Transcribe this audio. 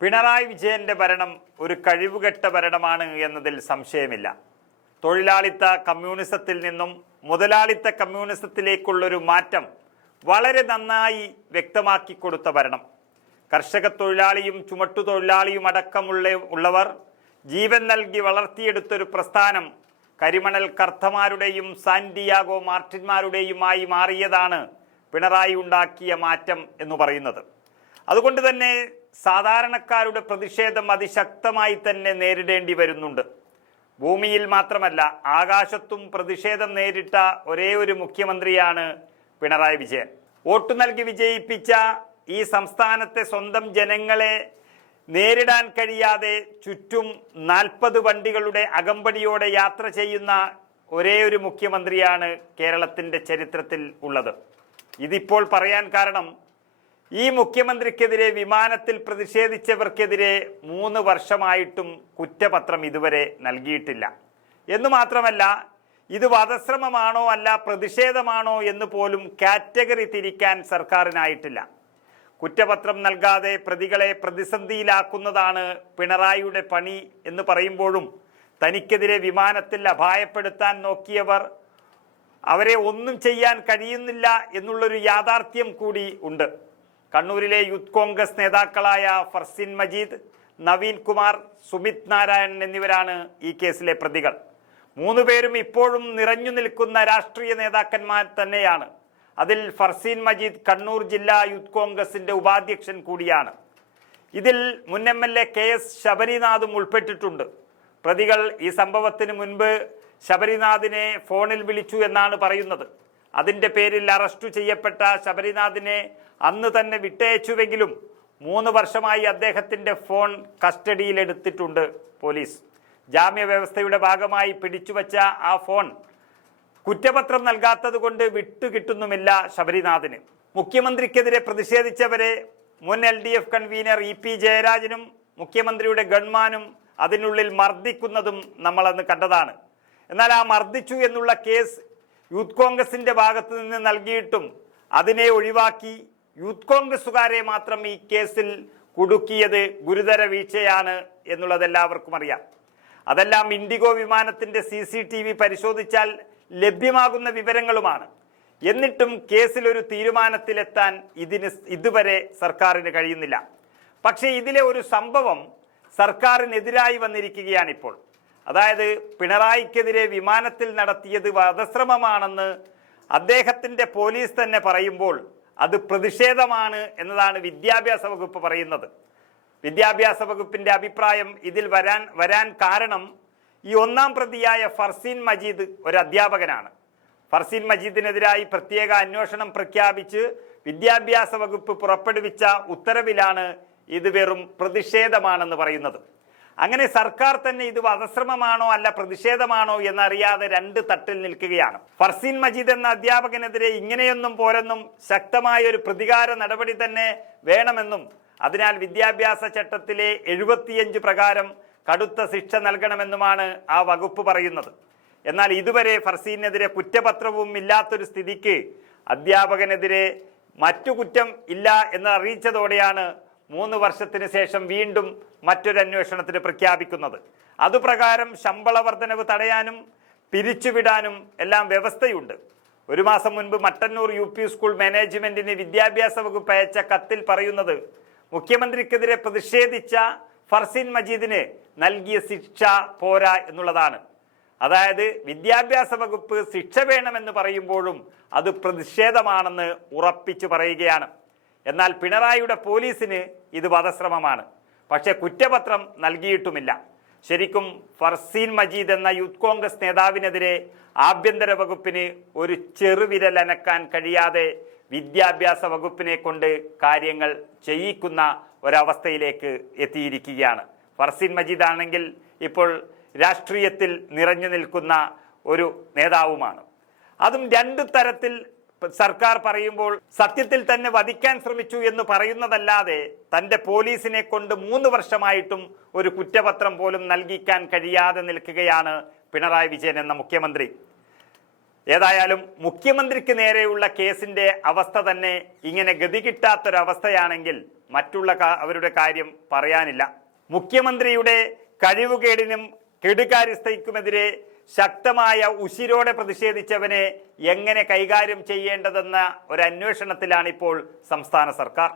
പിണറായി വിജയന്റെ ഭരണം ഒരു കഴിവുകെട്ട ഭരണമാണ് എന്നതിൽ സംശയമില്ല. തൊഴിലാളിത്ത കമ്മ്യൂണിസത്തിൽ നിന്നും മുതലാളിത്ത കമ്മ്യൂണിസത്തിലേക്കുള്ളൊരു മാറ്റം വളരെ നന്നായി വ്യക്തമാക്കി കൊടുത്ത ഭരണം. കർഷക തൊഴിലാളിയും ചുമട്ടു തൊഴിലാളിയും അടക്കമുള്ള ഉള്ളവർ ജീവൻ നൽകി വളർത്തിയെടുത്തൊരു പ്രസ്ഥാനം കരിമണൽ കർത്തമാരുടെയും സാന്റിയാഗോ മാർട്ടിന്മാരുടെയുമായി മാറിയതാണ് പിണറായി ഉണ്ടാക്കിയ മാറ്റം എന്ന് പറയുന്നത്. അതുകൊണ്ട് തന്നെ സാധാരണക്കാരുടെ പ്രതിഷേധം അതിശക്തമായി തന്നെ നേരിടേണ്ടി വരുന്നുണ്ട്. ഭൂമിയിൽ മാത്രമല്ല ആകാശത്തും പ്രതിഷേധം നേരിട്ട ഒരേ ഒരു മുഖ്യമന്ത്രിയാണ് പിണറായി വിജയൻ. വോട്ട് നൽകി വിജയിപ്പിച്ച ഈ സംസ്ഥാനത്തെ സ്വന്തം ജനങ്ങളെ നേരിടാൻ കഴിയാതെ ചുറ്റും നാൽപ്പത് വണ്ടികളുടെ അകമ്പടിയോടെ യാത്ര ചെയ്യുന്ന ഒരേ ഒരു മുഖ്യമന്ത്രിയാണ് കേരളത്തിന്റെ ചരിത്രത്തിൽ ഉള്ളത്. ഇതിപ്പോൾ പറയാൻ കാരണം ഈ മുഖ്യമന്ത്രിക്കെതിരെ വിമാനത്തിൽ പ്രതിഷേധിച്ചവർക്കെതിരെ മൂന്ന് വർഷമായിട്ടും കുറ്റപത്രം ഇതുവരെ നൽകിയിട്ടില്ല. എന്നു മാത്രമല്ല ഇത് വധശ്രമമാണോ അല്ല പ്രതിഷേധമാണോ എന്ന് പോലും കാറ്റഗറി തിരിക്കാൻ സർക്കാരിനായിട്ടില്ല. കുറ്റപത്രം നൽകാതെ പ്രതികളെ പ്രതിസന്ധിയിലാക്കുന്നതാണ് പിണറായിയുടെ പണി എന്ന് പറയുമ്പോഴും തനിക്കെതിരെ വിമാനത്തിൽ അപായപ്പെടുത്താൻ നോക്കിയവർ അവരെ ഒന്നും ചെയ്യാൻ കഴിയുന്നില്ല എന്നുള്ളൊരു യാഥാർത്ഥ്യം കൂടി ഉണ്ട്. കണ്ണൂരിലെ യൂത്ത് കോൺഗ്രസ് നേതാക്കളായ ഫർസിൻ മജീദ് നവീൻ കുമാർ സുമിത് നാരായണൻ എന്നിവരാണ് ഈ കേസിലെ പ്രതികൾ. മൂന്ന് പേരും ഇപ്പോഴും നിറഞ്ഞു നിൽക്കുന്ന രാഷ്ട്രീയ നേതാക്കന്മാർ തന്നെയാണ്. അതിൽ ഫർസീൻ മജീദ് കണ്ണൂർ ജില്ലാ യൂത്ത് കോൺഗ്രസിന്റെ ഉപാധ്യക്ഷൻ കൂടിയാണ്. ഇതിൽ മുൻ M L A K S ശബരിനാഥും ഉൾപ്പെട്ടിട്ടുണ്ട്. പ്രതികൾ ഈ സംഭവത്തിന് മുൻപ് ശബരിനാഥിനെ ഫോണിൽ വിളിച്ചു എന്നാണ് പറയുന്നത്. അതിന്റെ പേരിൽ അറസ്റ്റ് ചെയ്യപ്പെട്ട ശബരിനാഥിനെ അന്ന് തന്നെ വിട്ടയച്ചുവെങ്കിലും മൂന്ന് വർഷമായി അദ്ദേഹത്തിന്റെ ഫോൺ കസ്റ്റഡിയിലെടുത്തിട്ടുണ്ട് പോലീസ്. ജാമ്യ വ്യവസ്ഥയുടെ ഭാഗമായി പിടിച്ചുവച്ച ആ ഫോൺ കുറ്റപത്രം നൽകാത്തതുകൊണ്ട് വിട്ടുകിട്ടുന്നുമില്ല ശബരിനാഥിന്. മുഖ്യമന്ത്രിക്കെതിരെ പ്രതിഷേധിച്ചവരെ മുൻ L D F convener E P ജയരാജനും മുഖ്യമന്ത്രിയുടെ ഗൺമാനും അതിനുള്ളിൽ മർദ്ദിക്കുന്നതും നമ്മളന്ന് കണ്ടതാണ്. എന്നാൽ ആ മർദ്ദിച്ചു എന്നുള്ള കേസ് യൂത്ത് കോൺഗ്രസിന്റെ ഭാഗത്തു നിന്ന് നൽകിയിട്ടും അതിനെ ഒഴിവാക്കി യൂത്ത് കോൺഗ്രസുകാരെ മാത്രം ഈ കേസിൽ കുടുക്കിയത് ഗുരുതര വീഴ്ചയാണ് എന്നുള്ളത് എല്ലാവർക്കും അറിയാം. അതെല്ലാം ഇൻഡിഗോ വിമാനത്തിന്റെ സി സി ടി വി പരിശോധിച്ചാൽ ലഭ്യമാകുന്ന വിവരങ്ങളുമാണ്. എന്നിട്ടും കേസിൽ ഒരു തീരുമാനത്തിലെത്താൻ ഇതിന് ഇതുവരെ സർക്കാരിന് കഴിയുന്നില്ല. പക്ഷേ ഇതിലെ ഒരു സംഭവം സർക്കാരിനെതിരായി വന്നിരിക്കുകയാണിപ്പോൾ. അതായത് പിണറായിക്കെതിരെ വിമാനത്തിൽ നടത്തിയത് വധശ്രമമാണെന്ന് അദ്ദേഹത്തിന്റെ പോലീസ് തന്നെ പറയുമ്പോൾ അത് പ്രതിഷേധമാണ് എന്നതാണ് വിദ്യാഭ്യാസ വകുപ്പ് പറയുന്നത്. വിദ്യാഭ്യാസ വകുപ്പിന്റെ അഭിപ്രായം ഇതിൽ വരാൻ വരാൻ കാരണം ഈ ഒന്നാം പ്രതിയായ ഫർസീൻ മജീദ് ഒരു അധ്യാപകനാണ്. ഫർസീൻ മജീദിനെതിരായി പ്രത്യേക അന്വേഷണം പ്രഖ്യാപിച്ച് വിദ്യാഭ്യാസ വകുപ്പ് പുറപ്പെടുവിച്ച ഉത്തരവിലാണ് ഇത് വെറും പ്രതിഷേധമാണെന്ന് പറയുന്നത്. അങ്ങനെ സർക്കാർ തന്നെ ഇത് വധശ്രമമാണോ അല്ല പ്രതിഷേധമാണോ എന്നറിയാതെ രണ്ട് തട്ടിൽ നിൽക്കുകയാണ്. ഫർസീൻ മജീദ് എന്ന അധ്യാപകനെതിരെ ഇങ്ങനെയൊന്നും പോരെന്നും ശക്തമായ ഒരു പ്രതികാര നടപടി തന്നെ വേണമെന്നും അതിനാൽ വിദ്യാഭ്യാസ ചട്ടത്തിലെ എഴുപത്തിയഞ്ച് പ്രകാരം കടുത്ത ശിക്ഷ നൽകണമെന്നുമാണ് ആ വകുപ്പ് പറയുന്നത്. എന്നാൽ ഇതുവരെ ഫർസീനെതിരെ കുറ്റപത്രവും ഇല്ലാത്തൊരു സ്ഥിതിക്ക് അധ്യാപകനെതിരെ മറ്റു കുറ്റം ഇല്ല എന്ന് അറിയിച്ചതോടെയാണ് മൂന്ന് വർഷത്തിന് ശേഷം വീണ്ടും മറ്റൊരു അന്വേഷണത്തിന് പ്രഖ്യാപിക്കുന്നത്. അതുപ്രകാരം ശമ്പള വർധനവ് തടയാനും പിരിച്ചുവിടാനും എല്ലാം വ്യവസ്ഥയുണ്ട്. ഒരു മാസം മുൻപ് മട്ടന്നൂർ യു പി സ്കൂൾ മാനേജ്മെന്റിന് വിദ്യാഭ്യാസ വകുപ്പ് അയച്ച കത്തിൽ പറയുന്നത് മുഖ്യമന്ത്രിക്കെതിരെ പ്രതിഷേധിച്ച ഫർസിൻ മജീദിന് നൽകിയ ശിക്ഷ പോരാ എന്നുള്ളതാണ്. അതായത് വിദ്യാഭ്യാസ വകുപ്പ് ശിക്ഷ വേണമെന്ന് പറയുമ്പോഴും അത് പ്രതിഷേധമാണെന്ന് ഉറപ്പിച്ചു പറയുകയാണ്. എന്നാൽ പിണറായിയുടെ പോലീസിന് ഇത് വധശ്രമമാണ്. പക്ഷേ കുറ്റപത്രം നൽകിയിട്ടുമില്ല. ശരിക്കും ഫർസീൻ മജീദ് എന്ന യൂത്ത് കോൺഗ്രസ് നേതാവിനെതിരെ ആഭ്യന്തര വകുപ്പിന് ഒരു ചെറുവിരൽ അനക്കാൻ കഴിയാതെ വിദ്യാഭ്യാസ വകുപ്പിനെ കൊണ്ട് കാര്യങ്ങൾ ചെയ്യിക്കുന്ന ഒരവസ്ഥയിലേക്ക് എത്തിയിരിക്കുകയാണ്. ഫർസീൻ മജീദ് ആണെങ്കിൽ ഇപ്പോൾ രാഷ്ട്രീയത്തിൽ നിറഞ്ഞു നിൽക്കുന്ന ഒരു നേതാവുമാണ്. അതും രണ്ട് തരത്തിൽ സർക്കാർ പറയുമ്പോൾ സത്യത്തിൽ തന്നെ വധിക്കാൻ ശ്രമിച്ചു എന്ന് പറയുന്നതല്ലാതെ തന്റെ പോലീസിനെ കൊണ്ട് മൂന്ന് വർഷമായിട്ടും ഒരു കുറ്റപത്രം പോലും നൽകിക്കാൻ കഴിയാതെ നിൽക്കുകയാണ് പിണറായി വിജയൻ എന്ന മുഖ്യമന്ത്രി. ഏതായാലും മുഖ്യമന്ത്രിക്ക് നേരെയുള്ള കേസിന്റെ അവസ്ഥ തന്നെ ഇങ്ങനെ ഗതി കിട്ടാത്തൊരവസ്ഥയാണെങ്കിൽ മറ്റുള്ള അവരുടെ കാര്യം പറയാനില്ല. മുഖ്യമന്ത്രിയുടെ കഴിവുകേടിനും കെടുകാര്യസ്ഥയ്ക്കുമെതിരെ ശക്തമായ ഉശിരോടെ പ്രതിഷേധിച്ചവനെ എങ്ങനെ കൈകാര്യം ചെയ്യേണ്ടതെന്ന ഒരു അന്വേഷണത്തിലാണിപ്പോൾ സംസ്ഥാന സർക്കാർ.